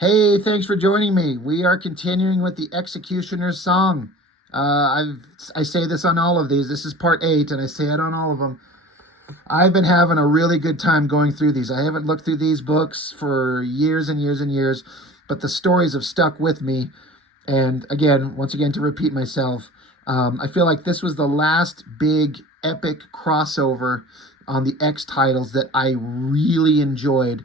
Hey, thanks for joining me. We are continuing with the X-cutioners song. I say this on all of these. This is part 8, and I say it on all of them. I've been having a really good time going through these. I haven't looked through these books for years and years and years, but the stories have stuck with me. And again, once again, to repeat myself, I feel like this was the last big epic crossover on the X titles that I really enjoyed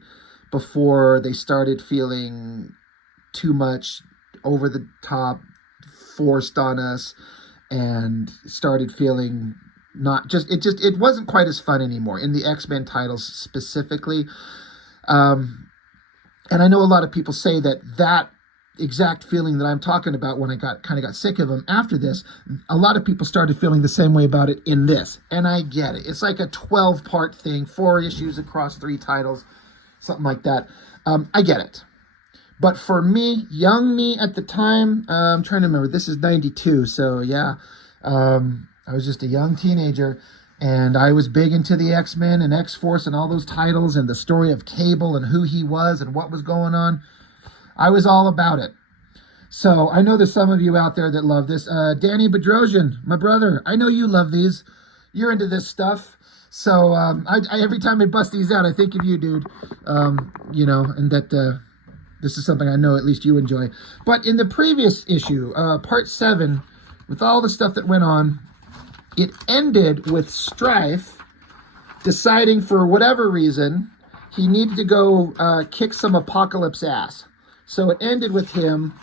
before they started feeling too much over the top, forced on us, and started feeling not just it wasn't quite as fun anymore in the X-Men titles specifically. Um, and I know a lot of people say that exact feeling that I'm talking about when I got sick of them after this, a lot of people started feeling the same way about it in this. And I get it. It's like a 12-part thing, 4 issues across 3 titles, something like that. I get it. But for me, young me at the time, I'm trying to remember, this is 92. So yeah, I was just a young teenager, and I was big into the X-Men and X-Force and all those titles and the story of Cable and who he was and what was going on. I was all about it. So I know there's some of you out there that love this. Danny Bedrosian, my brother, I know you love these. You're into this stuff. So every time I bust these out, I think of you, dude. And that this is something I know at least you enjoy. But in the previous issue, part 7, with all the stuff that went on, it ended with Strife deciding for whatever reason he needed to go kick some Apocalypse ass. So it ended with him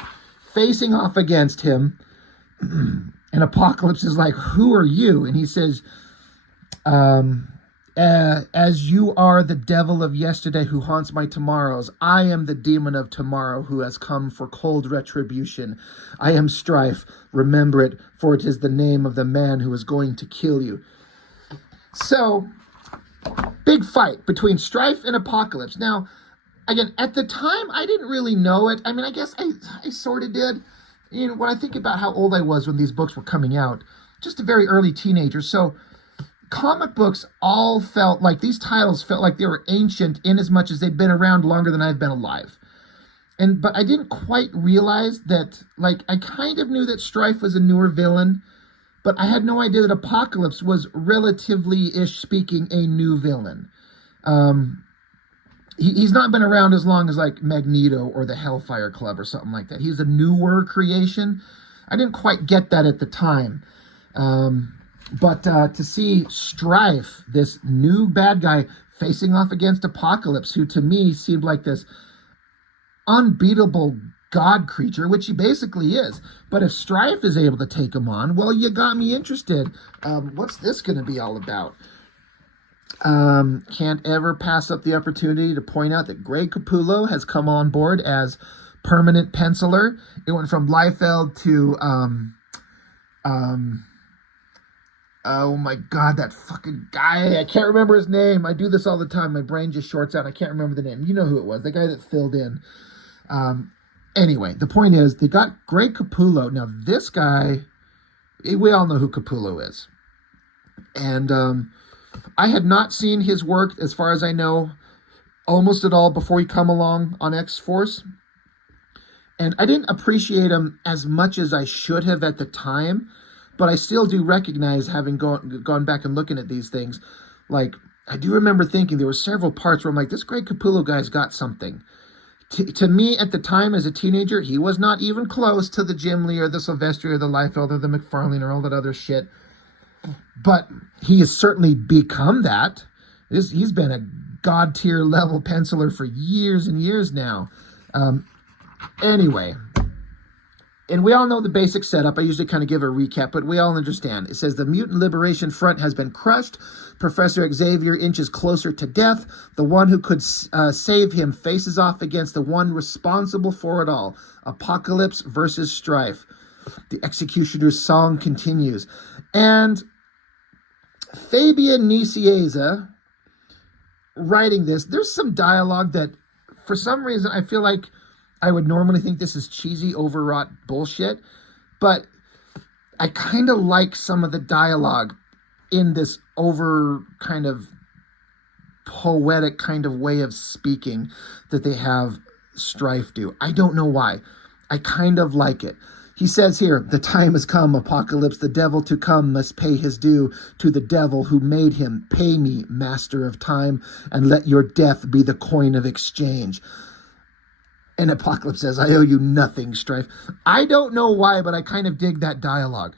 facing off against him. And Apocalypse is like, "Who are you?" And he says, as you are the devil of yesterday who haunts my tomorrows, I am the demon of tomorrow who has come for cold retribution. I am Strife. Remember it, for it is the name of the man who is going to kill you. So, big fight between Strife and Apocalypse. Now, again, at the time, I didn't really know it. I mean, I guess I sort of did. You know, when I think about how old I was when these books were coming out, just a very early teenager. So, comic books all felt like these titles felt like they were ancient in as much as they'd been around longer than I've been alive. But I didn't quite realize that, like, I kind of knew that Strife was a newer villain, but I had no idea that Apocalypse was, relatively-ish speaking, a new villain. He's not been around as long as, like, Magneto or the Hellfire Club or something like that. He's a newer creation. I didn't quite get that at the time. But to see Strife, this new bad guy, facing off against Apocalypse, who to me seemed like this unbeatable god creature, which he basically is. But if Strife is able to take him on, well, you got me interested. What's this going to be all about? Can't ever pass up the opportunity to point out that Greg Capullo has come on board as permanent penciler. It went from Liefeld to oh my God, that fucking guy. I can't remember his name. I do this all the time. My brain just shorts out. I can't remember the name. You know who it was. The guy that filled in. Anyway, the point is, they got Greg Capullo. Now, this guy, we all know who Capullo is. And I had not seen his work, as far as I know, almost at all before he come along on X-Force. And I didn't appreciate him as much as I should have at the time. But I still do recognize, having gone back and looking at these things, like, I do remember thinking there were several parts where I'm like, this Greg Capullo guy's got something. To me, at the time, as a teenager, he was not even close to the Jim Lee or the Silvestri or the Liefeld or the McFarlane or all that other shit. But he has certainly become that. He's been a god-tier level penciler for years and years now. Anyway... And we all know the basic setup. I usually kind of give a recap, but we all understand. It says the Mutant Liberation Front has been crushed. Professor Xavier inches closer to death. The one who could save him faces off against the one responsible for it all. Apocalypse versus Strife. The X-cutioners song continues. And Fabian Nicieza, writing this, there's some dialogue that, for some reason, I feel like I would normally think this is cheesy, overwrought bullshit, but I kind of like some of the dialogue in this over kind of poetic kind of way of speaking that they have Strife do. I don't know why. I kind of like it. He says here, the time has come, Apocalypse, the devil to come must pay his due to the devil who made him. Pay me, master of time, and let your death be the coin of exchange. And Apocalypse says, I owe you nothing, Strife. I don't know why, but I kind of dig that dialogue.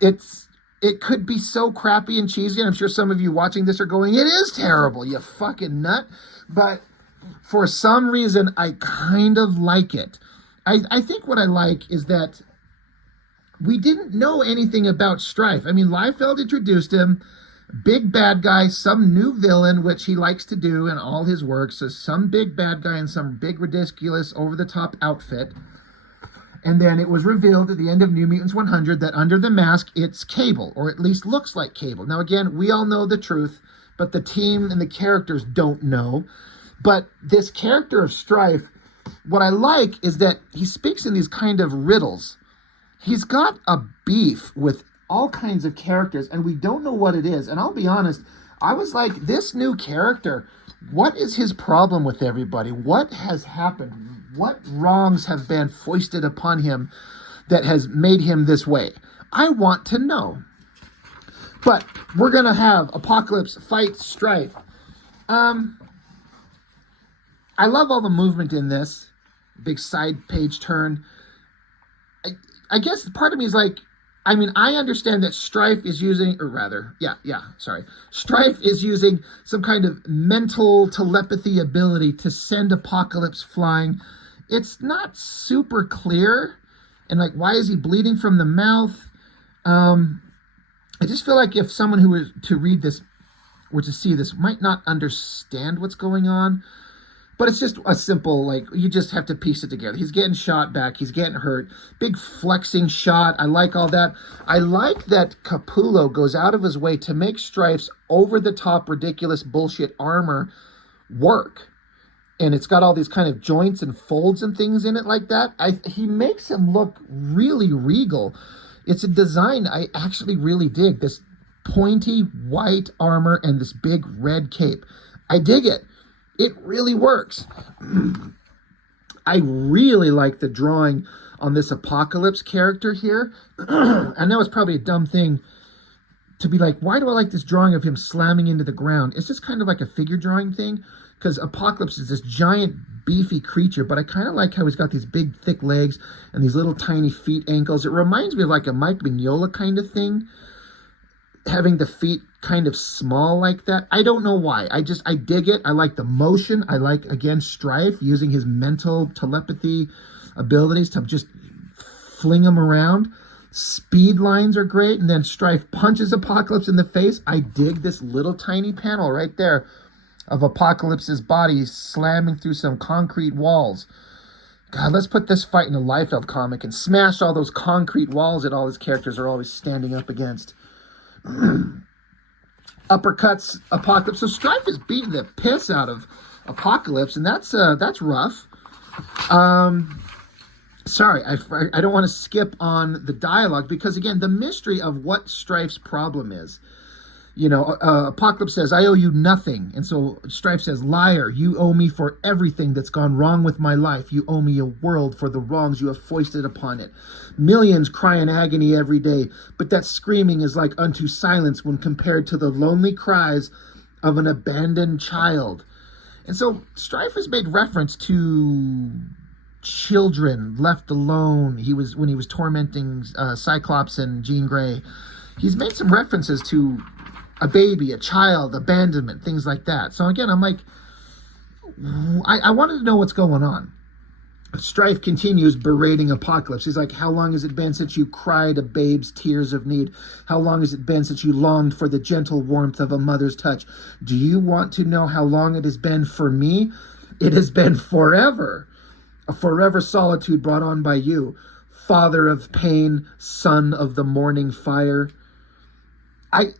It could be so crappy and cheesy, and I'm sure some of you watching this are going, it is terrible, you fucking nut. But for some reason, I kind of like it. I think what I like is that we didn't know anything about Strife. I mean, Liefeld introduced him, big bad guy, some new villain, which he likes to do in all his works, so some big bad guy in some big, ridiculous, over-the-top outfit. And then it was revealed at the end of New Mutants 100 that under the mask, it's Cable, or at least looks like Cable. Now, again, we all know the truth, but the team and the characters don't know. But this character of Strife, what I like is that he speaks in these kind of riddles. He's got a beef with all kinds of characters, and we don't know what it is. And I'll be honest, I was like, this new character, what is his problem with everybody? What has happened? What wrongs have been foisted upon him that has made him this way? I want to know. But we're going to have Apocalypse fight Strife. I love all the movement in this. Big side page turn. I guess part of me is like, I mean, I understand that Strife is using, Strife is using some kind of mental telepathy ability to send Apocalypse flying. It's not super clear. And like, why is he bleeding from the mouth? I just feel like if someone who were to read this were to see this might not understand what's going on. But it's just a simple, like, you just have to piece it together. He's getting shot back. He's getting hurt. Big flexing shot. I like all that. I like that Capullo goes out of his way to make Strife's over-the-top, ridiculous bullshit armor work. And it's got all these kind of joints and folds and things in it like that. He makes him look really regal. It's a design I actually really dig. This pointy white armor and this big red cape. I dig it. It really works. I really like the drawing on this Apocalypse character here. I know it's probably a dumb thing to be like, why do I like this drawing of him slamming into the ground? It's just kind of like a figure drawing thing, because Apocalypse is this giant, beefy creature, but I kind of like how he's got these big, thick legs and these little tiny feet ankles. It reminds me of like a Mike Mignola kind of thing, having the feet kind of small like that. I don't know why. I dig it. I like the motion. I like, again, Strife using his mental telepathy abilities to just fling him around. Speed lines are great. And then Strife punches Apocalypse in the face. I dig this little tiny panel right there of Apocalypse's body slamming through some concrete walls. God, let's put this fight in a Liefeld comic and smash all those concrete walls that all his characters are always standing up against. Uppercuts Apocalypse. So Strife is beating the piss out of Apocalypse, and that's rough. Sorry, I don't want to skip on the dialogue, because again, the mystery of what Strife's problem is. You know, Apocalypse says, I owe you nothing. And so Strife says, liar, you owe me for everything that's gone wrong with my life. You owe me a world for the wrongs you have foisted upon it. Millions cry in agony every day, but that screaming is like unto silence when compared to the lonely cries of an abandoned child. And so Strife has made reference to children left alone. When he was tormenting Cyclops and Jean Grey. He's made some references to a baby, a child, abandonment, things like that. So again, I'm like, I wanted to know what's going on. Strife continues berating Apocalypse. He's like, how long has it been since you cried a babe's tears of need? How long has it been since you longed for the gentle warmth of a mother's touch? Do you want to know how long it has been for me? It has been forever. A forever solitude brought on by you. Father of pain, son of the morning fire. I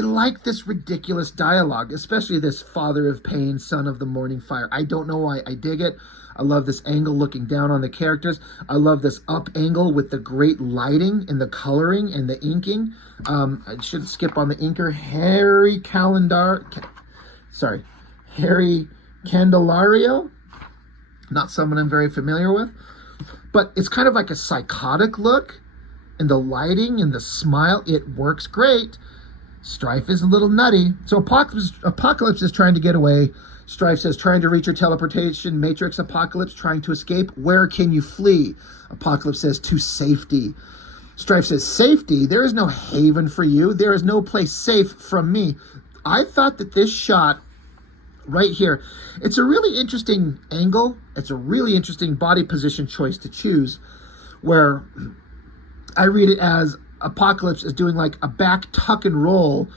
like this ridiculous dialogue, especially this father of pain, son of the morning fire. I don't know why. I dig it. I love this angle looking down on the characters. I love this up angle with the great lighting and the coloring and the inking. I should skip on the inker. Harry Candelario. Not someone I'm very familiar with. But it's kind of like a psychotic look. And the lighting and the smile, it works great. Strife is a little nutty. So Apocalypse is trying to get away. Strife says, trying to reach your teleportation matrix. Apocalypse, trying to escape. Where can you flee? Apocalypse says, to safety. Strife says, safety? There is no haven for you. There is no place safe from me. I thought that this shot right here, it's a really interesting angle. It's a really interesting body position choice to choose, where I read it as Apocalypse is doing like a back tuck and roll,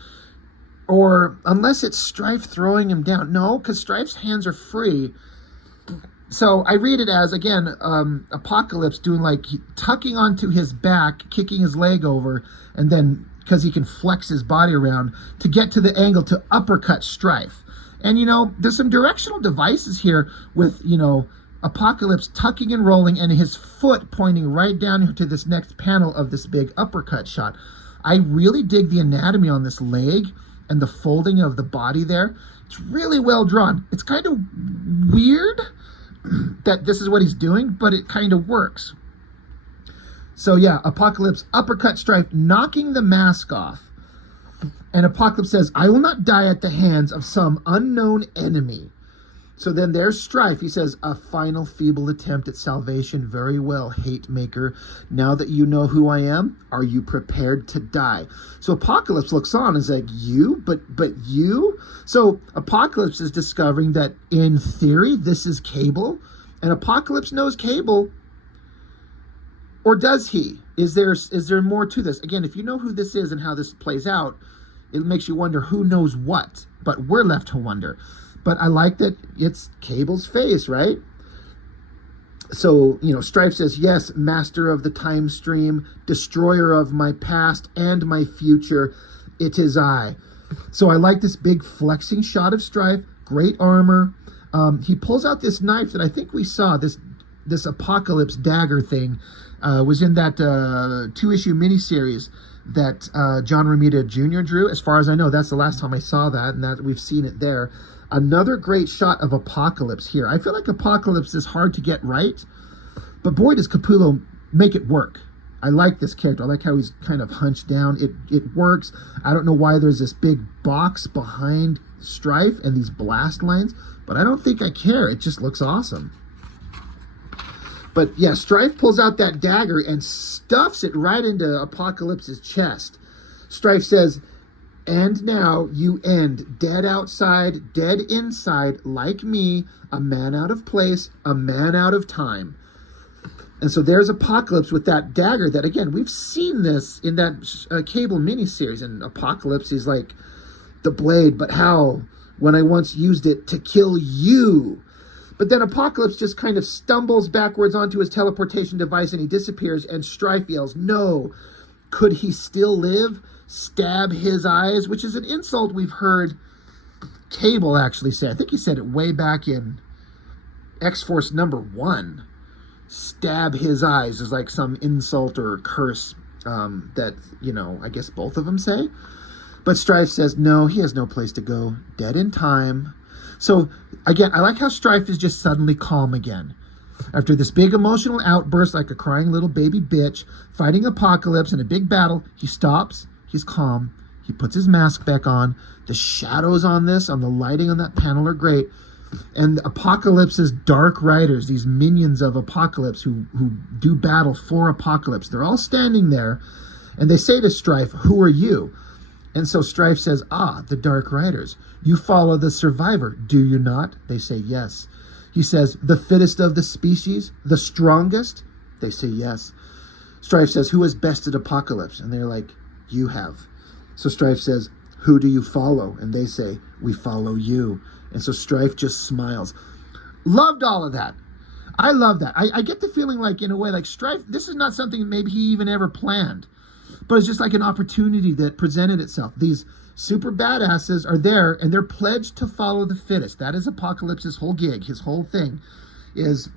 or unless it's Strife throwing him down. No, because Strife's hands are free. So I read it as, again, Apocalypse doing like tucking onto his back, kicking his leg over, and then because he can flex his body around to get to the angle to uppercut Strife. And, you know, there's some directional devices here with, you know, Apocalypse tucking and rolling and his foot pointing right down to this next panel of this big uppercut shot. I really dig the anatomy on this leg and the folding of the body there. It's really well drawn. It's kind of weird that this is what he's doing, but it kind of works. So yeah, Apocalypse uppercut Strife, knocking the mask off. And Apocalypse says, I will not die at the hands of some unknown enemy. So then there's Strife. He says, a final feeble attempt at salvation. Very well, hate maker. Now that you know who I am, are you prepared to die? So Apocalypse looks on and is like, you? But you? So Apocalypse is discovering that in theory, this is Cable. And Apocalypse knows Cable. Or does he? Is there more to this? Again, if you know who this is and how this plays out, it makes you wonder who knows what. But we're left to wonder. But I like that it's Cable's face, right? So, you know, Strife says, yes, master of the time stream, destroyer of my past and my future, it is I. So I like this big flexing shot of Strife, great armor. He pulls out this knife that I think we saw, this Apocalypse dagger thing, was in that 2-issue miniseries that John Romita Jr. drew. As far as I know, that's the last time I saw that, and that we've seen it there. Another great shot of Apocalypse here. I feel like Apocalypse is hard to get right, but boy, does Capullo make it work. I like this character. I like how he's kind of hunched down. It works. I don't know why there's this big box behind Strife and these blast lines, but I don't think I care. It just looks awesome. But yeah, Strife pulls out that dagger and stuffs it right into Apocalypse's chest. Strife says, and now you end, dead outside, dead inside, like me, a man out of place, a man out of time. And so there's Apocalypse with that dagger that, again, we've seen this in that Cable miniseries. And Apocalypse is like, the blade, but how? When I once used it to kill you. But then Apocalypse just kind of stumbles backwards onto his teleportation device and he disappears, and Strife yells, no. Could he still live? Stab his eyes, which is an insult we've heard Cable actually say. I think he said it way back in X-Force #1. Stab his eyes is like some insult or curse that, you know, I guess both of them say. But Strife says, no, he has no place to go. Dead in time. So, again, I like how Strife is just suddenly calm again. After this big emotional outburst, like a crying little baby bitch, fighting Apocalypse in a big battle, he stops, he's calm, he puts his mask back on. The shadows on this, on the lighting on that panel are great. And Apocalypse's Dark Riders, these minions of Apocalypse who do battle for Apocalypse, they're all standing there, and they say to Strife, who are you? And so Strife says, the Dark Riders. You follow the survivor, do you not? They say, yes. He says, the fittest of the species, the strongest? They say, yes. Strife says, who has bested Apocalypse? And they're like, you have. So Strife says, who do you follow? And they say, we follow you. And so Strife just smiles. Loved all of that. I love that. I get the feeling like, in a way, like Strife, this is not something maybe he even ever planned. But it's just like an opportunity that presented itself. These super badasses are there, and they're pledged to follow the fittest. That is Apocalypse's whole gig. His whole thing is,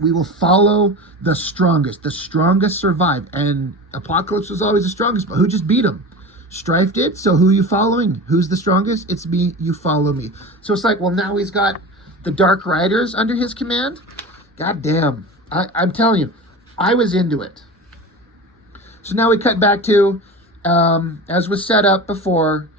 we will follow the strongest. The strongest survive. And Apocalypse was always the strongest, but who just beat him? Strife did. So who are you following? Who's the strongest? It's me. You follow me. So it's like, well, now he's got the Dark Riders under his command. God damn. I'm telling you, I was into it. So now we cut back to, as was set up before,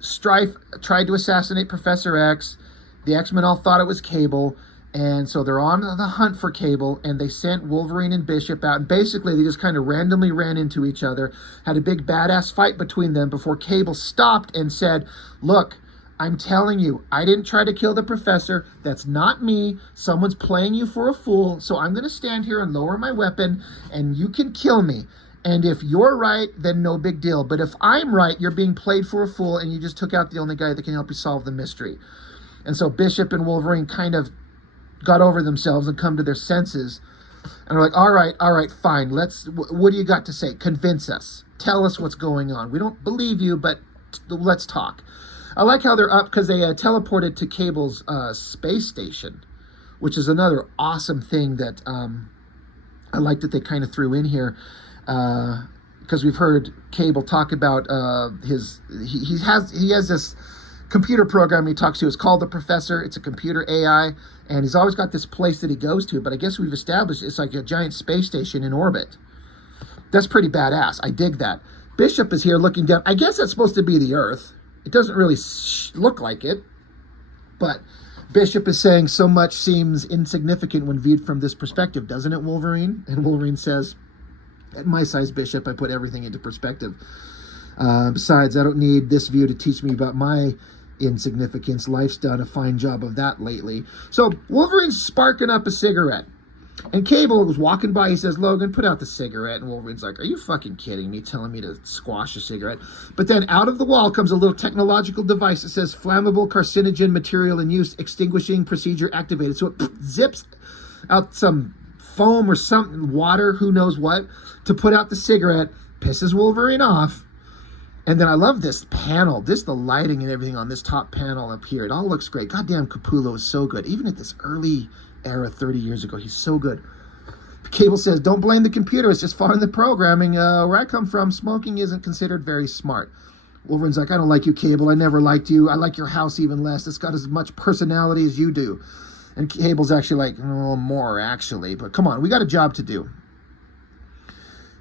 Strife tried to assassinate Professor X. The X-Men all thought it was Cable. And so they're on the hunt for Cable, and they sent Wolverine and Bishop out. And basically, they just kind of randomly ran into each other, had a big badass fight between them before Cable stopped and said, look, I'm telling you, I didn't try to kill the professor. That's not me. Someone's playing you for a fool. So I'm going to stand here and lower my weapon, and you can kill me. And if you're right, then no big deal. But if I'm right, you're being played for a fool, and you just took out the only guy that can help you solve the mystery. And so Bishop and Wolverine kind of got over themselves and come to their senses, and are like, all right, fine. What do you got to say? Convince us. Tell us what's going on. We don't believe you, but let's talk. I like how they're up because they teleported to Cable's space station, which is another awesome thing that I like that they kind of threw in here, because we've heard Cable talk about he has this computer program he talks to. It's called the Professor. It's a computer AI, and he's always got this place that he goes to, but I guess we've established it's like a giant space station in orbit. That's pretty badass. I dig that. Bishop is here looking down. I guess that's supposed to be the Earth. It doesn't really look like it, but Bishop is saying so much seems insignificant when viewed from this perspective, doesn't it, Wolverine? And Wolverine says, at my size, Bishop, I put everything into perspective. Besides, I don't need this view to teach me about my insignificance. Life's done a fine job of that lately. So Wolverine's sparking up a cigarette, and Cable was walking by. He says, Logan, put out the cigarette. And Wolverine's like, are you fucking kidding me, telling me to squash a cigarette? But then out of the wall comes a little technological device that says flammable carcinogen material in use, extinguishing procedure activated. So it zips out some foam or something, water, who knows what, to put out the cigarette, pisses Wolverine off. And then I love this panel, the lighting and everything on this top panel up here. It all looks great. Goddamn, Capullo is so good. Even at this early era, 30 years ago, he's so good. Cable says, don't blame the computer. It's just following the programming. Where I come from, smoking isn't considered very smart. Wolverine's like, I don't like you, Cable. I never liked you. I like your house even less. It's got as much personality as you do. And Cable's actually like, oh, more actually. But come on, we got a job to do.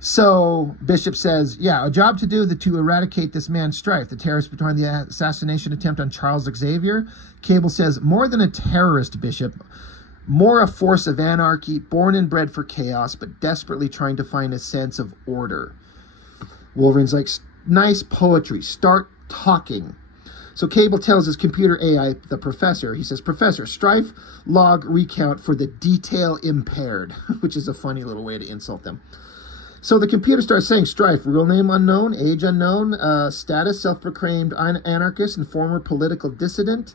So Bishop says, yeah, a job to do to eradicate this man Strife, the terrorist behind the assassination attempt on Charles Xavier. Cable says, more than a terrorist, Bishop, more a force of anarchy, born and bred for chaos, but desperately trying to find a sense of order. Wolverine's like, nice poetry, start talking. So Cable tells his computer AI, the Professor, he says, Professor, Strife log recount for the detail impaired, which is a funny little way to insult them. So the computer starts saying, Strife, real name unknown, age unknown, status, self-proclaimed anarchist and former political dissident.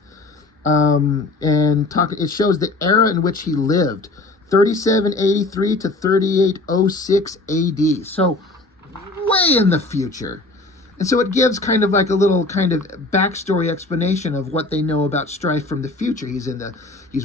It shows the era in which he lived, 3783 to 3806 AD. So way in the future. And so it gives kind of like a little kind of backstory explanation of what they know about Strife from the future. He's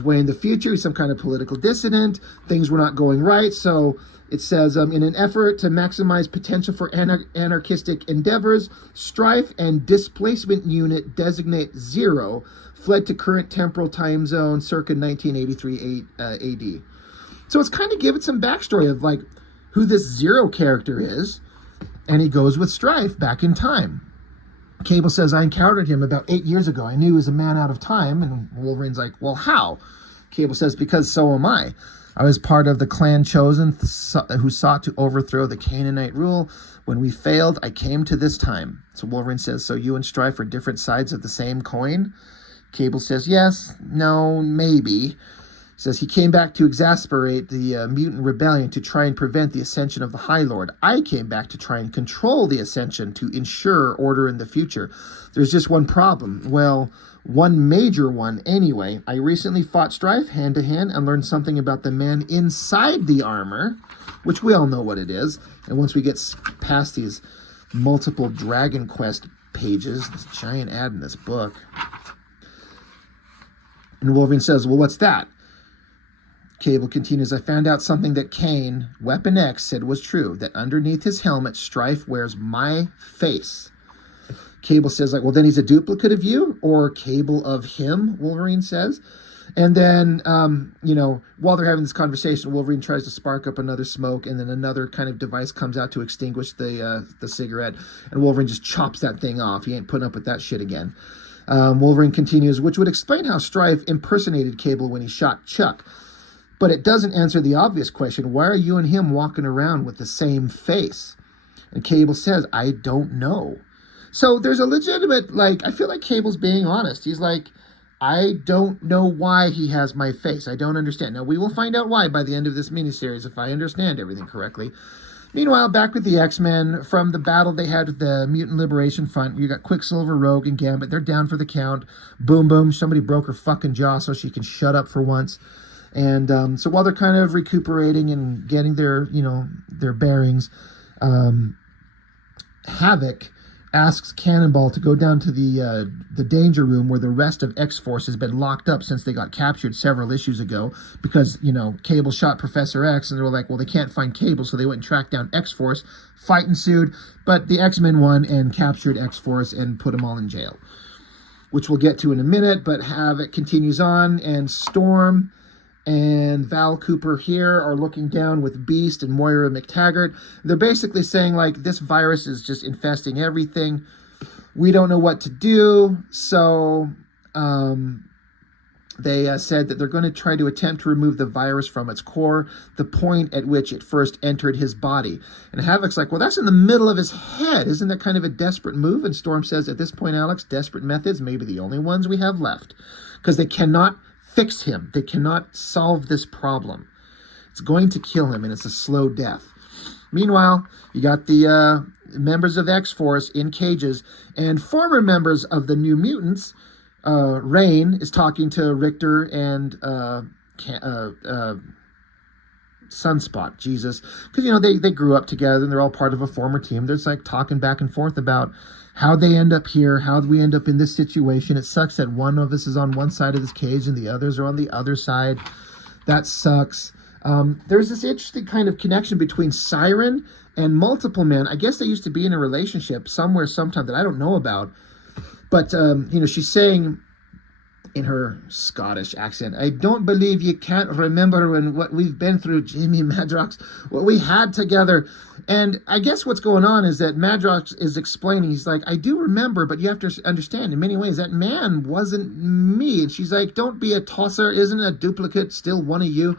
way in the future. He's some kind of political dissident. Things were not going right. So it says, in an effort to maximize potential for anarchistic endeavors, Strife and Displacement Unit Designate 0 fled to current temporal time zone circa 1983 AD. So it's kind of giving some backstory of like who this Zero character is, and he goes with Strife back in time. Cable says, I encountered him about 8 years ago. I knew he was a man out of time. And Wolverine's like, well, how? Cable says, because so am I. I was part of the clan chosen who sought to overthrow the Canaanite rule. When we failed, I came to this time. So Wolverine says, so you and Strife are different sides of the same coin? Cable says, yes, no, maybe. Says he came back to exasperate the mutant rebellion to try and prevent the ascension of the High Lord. I came back to try and control the ascension to ensure order in the future. There's just one problem. Well, one major one anyway. I recently fought Strife hand to hand and learned something about the man inside the armor, which we all know what it is. And once we get past these multiple Dragon Quest pages, this giant ad in this book, and Wolverine says, well, what's that? Cable continues, I found out something that Kane, Weapon X, said was true, that underneath his helmet, Strife wears my face. Cable says, like, well, then he's a duplicate of you, or Cable of him, Wolverine says. And then, while they're having this conversation, Wolverine tries to spark up another smoke, and then another kind of device comes out to extinguish the cigarette, and Wolverine just chops that thing off. He ain't putting up with that shit again. Wolverine continues, which would explain how Strife impersonated Cable when he shot Chuck. But it doesn't answer the obvious question, why are you and him walking around with the same face? And Cable says, I don't know. So there's a legitimate, I feel like Cable's being honest. He's like, I don't know why he has my face. I don't understand. Now, we will find out why by the end of this miniseries, if I understand everything correctly. Meanwhile, back with the X-Men, from the battle they had with the Mutant Liberation Front, you got Quicksilver, Rogue, and Gambit. They're down for the count. Boom, boom. Somebody broke her fucking jaw so she can shut up for once. And so while they're kind of recuperating and getting their bearings, Havoc asks Cannonball to go down to the danger room where the rest of X-Force has been locked up since they got captured several issues ago because, Cable shot Professor X, and they were like, well, they can't find Cable, so they went and tracked down X-Force. Fight ensued, but the X-Men won and captured X-Force and put them all in jail, which we'll get to in a minute, but Havoc continues on, and Storm and Val Cooper here are looking down with Beast and Moira McTaggart. They're basically saying, this virus is just infesting everything. We don't know what to do. So they said that they're going to try to attempt to remove the virus from its core, the point at which it first entered his body. And Havoc's like, well, that's in the middle of his head. Isn't that kind of a desperate move? And Storm says, at this point, Alex, desperate methods may be the only ones we have left, because they cannot fix him. They cannot solve this problem. It's going to kill him, and it's a slow death. Meanwhile, you got the members of X-Force in cages, and former members of the New Mutants. Rain is talking to Richter and Sunspot, Jesus. Because, they grew up together, and they're all part of a former team. They're just, talking back and forth about how they end up here, how we end up in this situation. It sucks that one of us is on one side of this cage and the others are on the other side. That sucks. There's this interesting kind of connection between Siren and Multiple Man. I guess they used to be in a relationship somewhere, sometime that I don't know about. But, she's saying in her Scottish accent, I don't believe you can't remember what we've been through, Jamie Madrox, what we had together. And I guess what's going on is that Madrox is explaining, he's like, I do remember, but you have to understand, in many ways, that man wasn't me. And she's like, don't be a tosser, isn't a duplicate still one of you?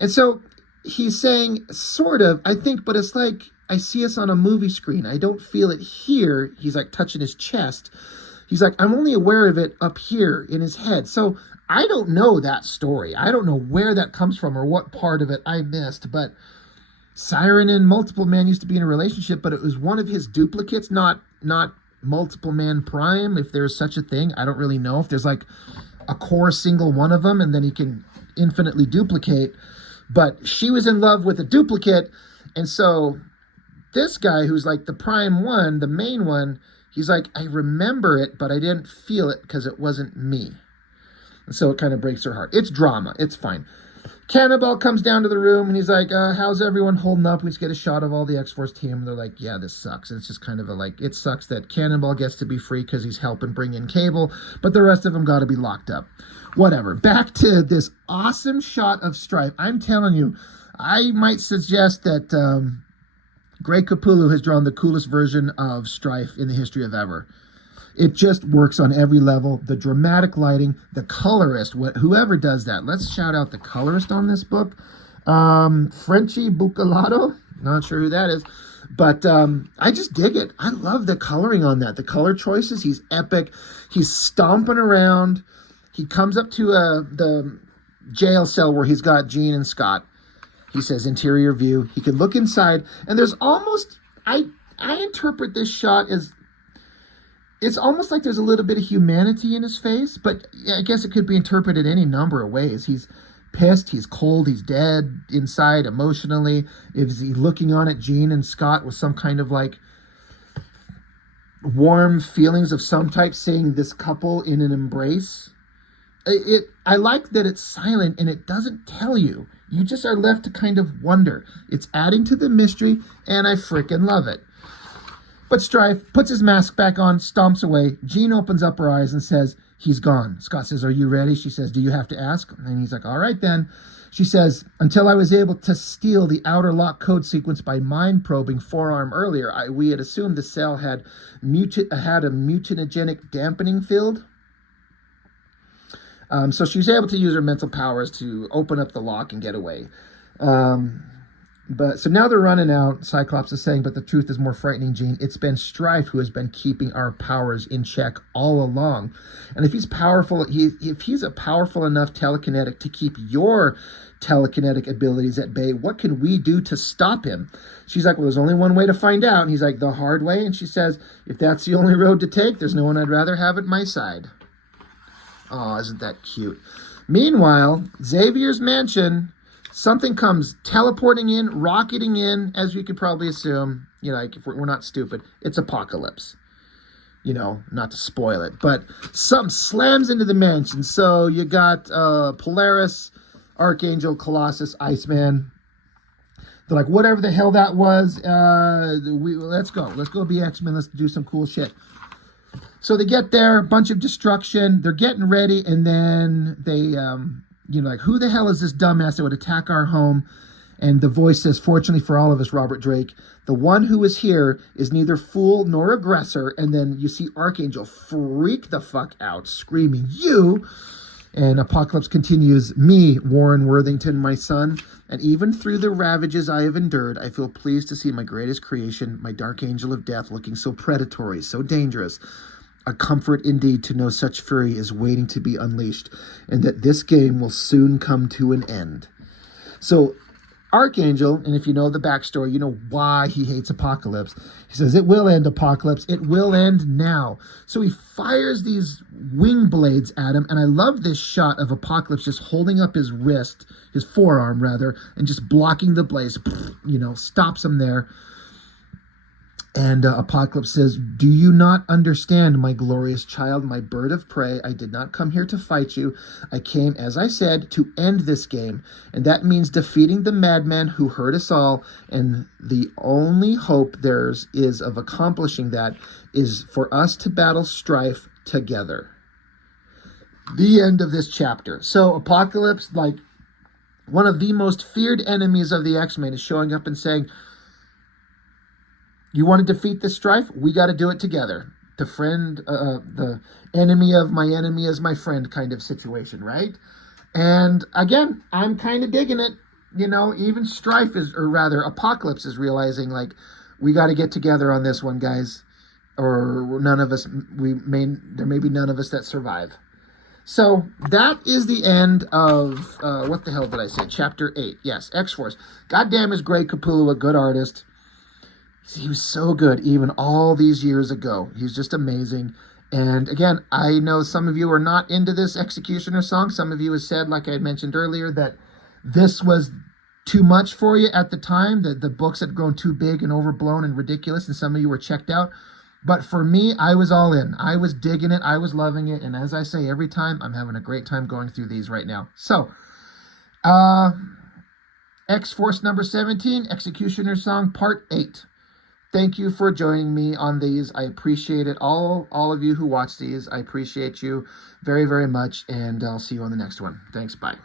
And so he's saying, sort of, I think, but it's like, I see us on a movie screen. I don't feel it here. He's like touching his chest. He's like, I'm only aware of it up here in his head. So I don't know that story. I don't know where that comes from or what part of it I missed. But Siren and Multiple Man used to be in a relationship, but it was one of his duplicates, not Multiple Man Prime, if there's such a thing. I don't really know if there's a core single one of them and then he can infinitely duplicate. But she was in love with a duplicate. And so this guy who's the Prime one, the main one, he's like, I remember it, but I didn't feel it because it wasn't me. And so it kind of breaks her heart. It's drama. It's fine. Cannonball comes down to the room, and he's like, how's everyone holding up? We just get a shot of all the X-Force team. And they're like, yeah, this sucks. And it's just kind of it sucks that Cannonball gets to be free because he's helping bring in Cable, but the rest of them got to be locked up. Whatever. Back to this awesome shot of Strife. I'm telling you, I might suggest that Greg Capullo has drawn the coolest version of Strife in the history of ever. It just works on every level. The dramatic lighting, the colorist, whoever does that. Let's shout out the colorist on this book. Frenchy Bucalato. Not sure who that is. But I just dig it. I love the coloring on that. The color choices, he's epic. He's stomping around. He comes up to the jail cell where he's got Jean and Scott. He says interior view. He can look inside. And there's almost, I interpret this shot as, it's almost like there's a little bit of humanity in his face, but I guess it could be interpreted any number of ways. He's pissed, he's cold, he's dead inside emotionally. Is he looking on at Jean and Scott with some kind of warm feelings of some type, seeing this couple in an embrace? I like that it's silent and it doesn't tell you. You just are left to kind of wonder. It's adding to the mystery, and I freaking love it. But Strife puts his mask back on, stomps away. Jean opens up her eyes and says, he's gone. Scott says, are you ready? She says, do you have to ask? And he's like, all right then. She says, until I was able to steal the outer lock code sequence by mind probing forearm earlier, we had assumed the cell had a mutagenic dampening field. So she was able to use her mental powers to open up the lock and get away. So now they're running out. Cyclops is saying, but the truth is more frightening, Jean. It's been Strife who has been keeping our powers in check all along. And if he's powerful, if he's a powerful enough telekinetic to keep your telekinetic abilities at bay, what can we do to stop him? She's like, well, there's only one way to find out. And he's like, the hard way. And she says, if that's the only road to take, there's no one I'd rather have at my side. Oh, isn't that cute? Meanwhile, Xavier's mansion, something comes teleporting in, rocketing in, as you could probably assume. You know, like if we're not stupid, it's Apocalypse. You know, not to spoil it, but something slams into the mansion. So you got Polaris, Archangel, Colossus, Iceman. They're like, whatever the hell that was, let's go. Let's go be X-Men. Let's do some cool shit. So they get there, a bunch of destruction. They're getting ready, and then they... like, who the hell is this dumbass that would attack our home? And the voice says, fortunately for all of us, Robert Drake, the one who is here is neither fool nor aggressor. And then you see Archangel freak the fuck out, screaming, you! And Apocalypse continues, me, Warren Worthington, my son, and even through the ravages I have endured, I feel pleased to see my greatest creation, my dark angel of death, looking so predatory, so dangerous. A comfort indeed to know such fury is waiting to be unleashed, and that this game will soon come to an end. So Archangel, and if you know the backstory, you know why he hates Apocalypse. He says, it will end, Apocalypse. It will end now. So he fires these wing blades at him, and I love this shot of Apocalypse just holding up his wrist, his forearm rather, and just blocking the blades, stops him there. And Apocalypse says, do you not understand, my glorious child, my bird of prey? I did not come here to fight you. I came, as I said, to end this game. And that means defeating the madman who hurt us all. And the only hope there's is of accomplishing that is for us to battle Strife together. The end of this chapter. So Apocalypse, like one of the most feared enemies of the X-Men, is showing up and saying, you want to defeat this Strife? We got to do it together. The enemy of my enemy is my friend kind of situation, right? And again, I'm kind of digging it. You know, even Strife is, or rather Apocalypse is realizing, like, we got to get together on this one, guys. Or none of us, there may be none of us that survive. So that is the end of, what the hell did I say? Chapter 8. Yes, X-Force. Goddamn is Greg Capullo a good artist. He was so good even all these years ago. He's just amazing. And again, I know some of you are not into this X-Cutioner song. Some of you have said, like I had mentioned earlier, that this was too much for you at the time, that the books had grown too big and overblown and ridiculous, and some of you were checked out. But for me, I was all in. I was digging it. I was loving it. And as I say every time, I'm having a great time going through these right now. So, X-Force number 17, X-Cutioner song, part 8. Thank you for joining me on these. I appreciate it. All of you who watch these, I appreciate you very, very much. And I'll see you on the next one. Thanks. Bye.